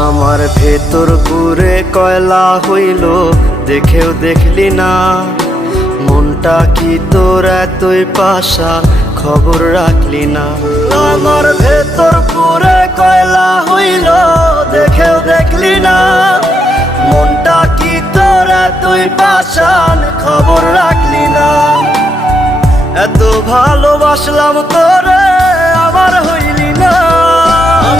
আমার ভেতর পুরে কয়লা হইল, দেখেও দেখলি না। মনটা কি তোর এতই পাশা, খবর রাখলি না। আমার ভেতর পুরে কয়লা হইল, দেখেও দেখলি না। মনটা কি তোর এতই পাশান, খবর রাখলি না। এত ভালোবাসলাম